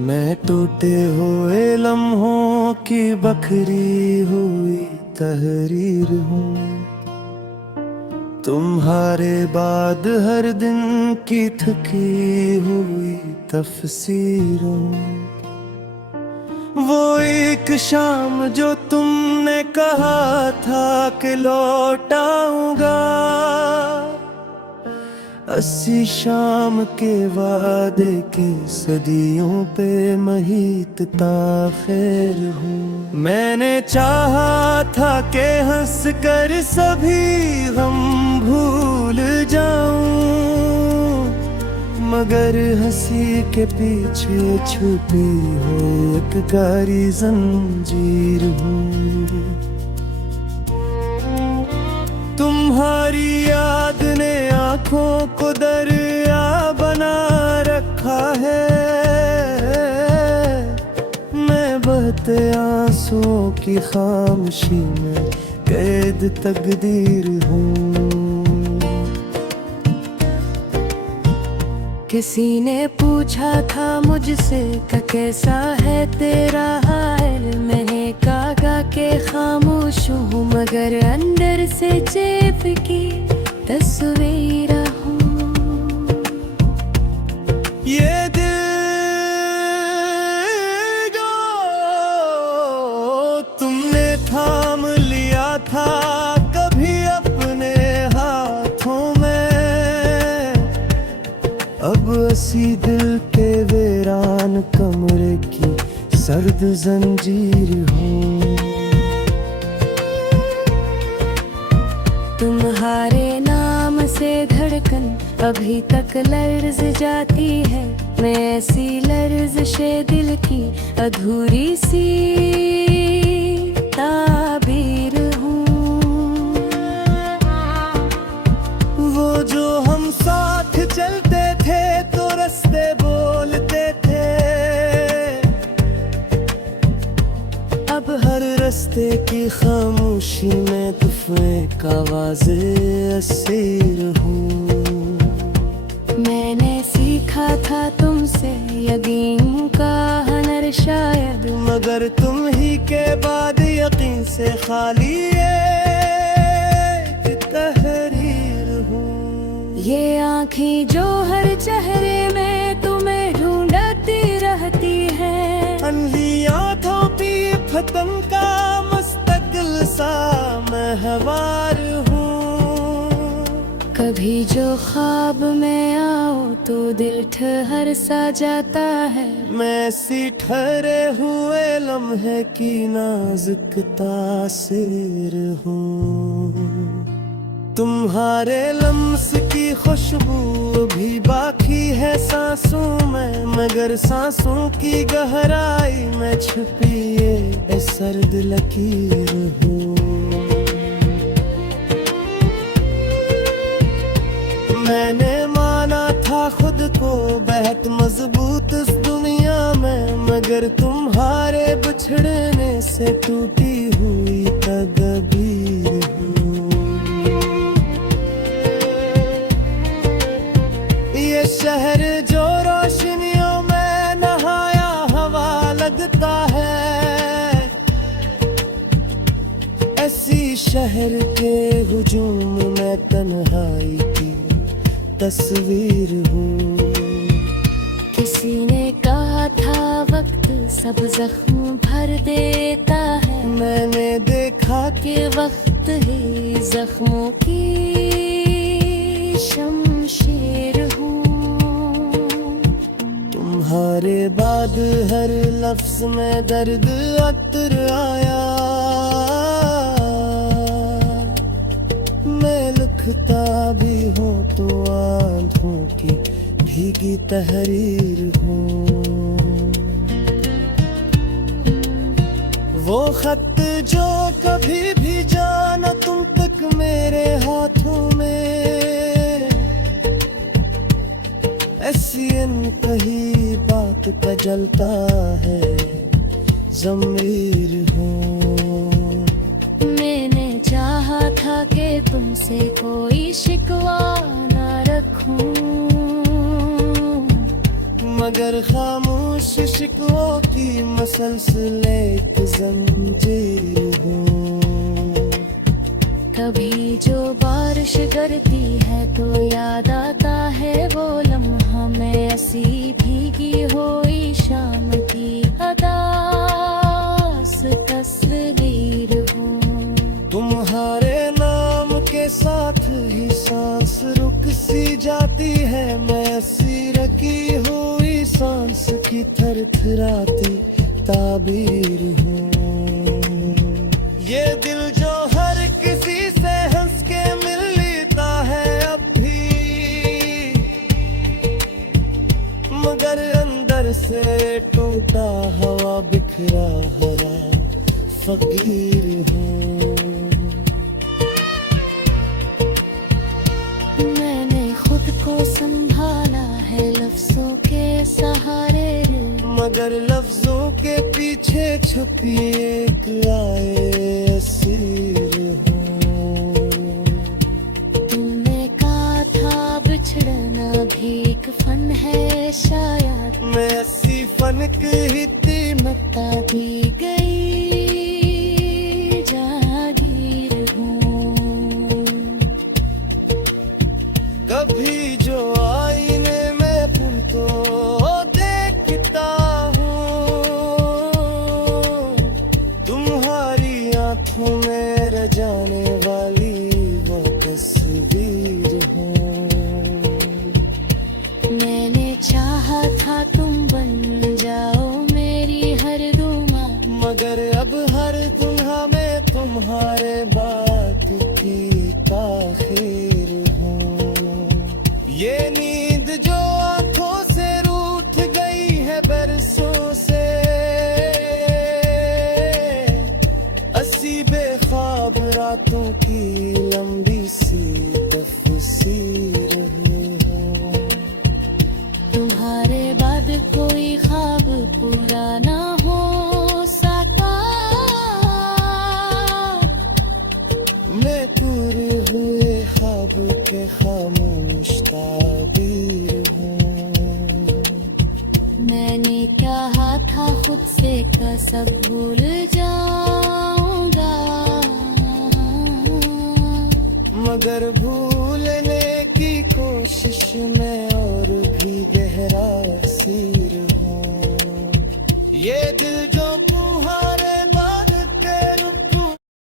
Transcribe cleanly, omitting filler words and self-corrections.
मैं टूटे हुए लम्हों की बखरी हुई तहरीर हूँ। तुम्हारे बाद हर दिन की थकी हुई तफसीर हूँ। वो एक शाम जो तुमने कहा था कि लौट आऊंगा, 80 शाम के वादे के सदियों पे महीत ताख़िर हूँ। मैंने चाहा था कि हंस कर सभी गम भूल जाऊं, मगर हंसी के पीछे छुपी हो एक गहरी जंजीर हूँ। तुम्हारी याद ने आँखों को दरिया बना रखा है। मैं बहते आंसुओं की खामोशी में कैद तकदीर हूँ। किसी ने पूछा था मुझसे कि कैसा है तेरा हाल। मैंने कहा कि खामोश हूँ, मगर अंदर से चेप की तस्वीर हूँ। ये दिल जो तुमने थाम लिया था कभी अपने हाथों में, अब असी दिल के वीरान कमरे की सर्द जंजीर हूँ। तुम्हारे नाम से धड़कन अभी तक लर्ज जाती है। मैं ऐसी लर्ज़िशे दिल की अधूरी सी ताबीर हूँ। वो जो हम साथ चलते थे तो रास्ते बोलते थे, अब हर रास्ते की खामोशी में तुफ़े आवाज़े असीर हूँ। मैंने सीखा था तुमसे यकीन का हुनर शायद, मगर तुम ही के बाद यकीन से खाली एक तहरीर हूँ। ये आँखें जो हर चेहरे में तुम्हें ढूंढती रहती हैं, अंधियाँ थोपी फतन का मुस्तकिल सा महवार हूँ। कभी जो ख्वाब में आओ तो दिल ठहर सा जाता है। मैं सी ठहरे हुए लम्हे की नाजुक तासीर हूँ। तुम्हारे लम्स की खुशबू भी बाकी है सांसों में, मगर सांसों की गहराई में छुपी ये सर्द लकीर हूँ। मैंने माना था खुद को बहुत मजबूत इस दुनिया में, मगर तुम्हारे बिछड़ने से टूटी हुई तदबीर हूँ। ये शहर जो रोशनियों में नहाया हवा लगता है, ऐसी शहर के हुजूम में तन्हाई की तस्वीर हूँ। किसी ने कहा था वक्त सब जख्म भर देता है। मैंने देखा कि वक्त ही जख्मों की शमशीर हूँ। तुम्हारे बाद हर लफ्ज में दर्द अतर आया। मैं लिखता भी हूँ तो आँखों की भीगी तहरीर हूँ। वो खत जो कभी भी जाना तुम तक मेरे हाथों में, ऐसी अनकही बात का जलता है ज़मीर हूँ। मैंने चाहा था कि तुमसे कोई शिकवा न रखूं, मगर खामोश खामोश शिकवों की मसलसल एक जंजीर हूँ। कभी जो बारिश गिरती है तो याद आता है वो लम्हा, मैं ऐसी भीगी हुई शाम की अदास तस्वीर हूँ। तुम्हारे नाम के साथ ही सांस रुक सी जाती है, मैं ऐसी रखी हुई सांस की थरथराती ताबीर हूँ। ये दिल जो हर किसी से हंस के मिल लेता है अब भी, मगर अंदर से टूटा हवा बिखरा हरा फकीर हूँ। मैंने खुद को संभाला है लफ्जों के सहारे, मगर लफ्जों के पीछे छुपी एक आए असीर हूँ। तुमने कहा था बिछड़ना भी एक फन है शायद, मैं ऐसी फनक ही मता दी गई जागीर हूँ। कभी जो आईने में तुमको देखता हूँ, तुम्हारी आंखों में रह जाने वाली वो तस्वीर हूँ। मैंने चाहा था तुम बन जाओ मेरी हर दुआ, मगर अब हर दुल्हा में तुम्हारे बात की ताखीर हूँ। ये नींद जो आंखों से रूठ गई है बरसों से, अस्सी बेख्वाब रातों की लंबी सी तफसीर है। तुम्हारे बाद कोई ख्वाब पूरा ना हो सका, मैं पूरे हुए ख्वाब के खामोश ताबीर हूँ। मैंने कहा था खुद से कसम भूल जाऊंगा, मगर भूल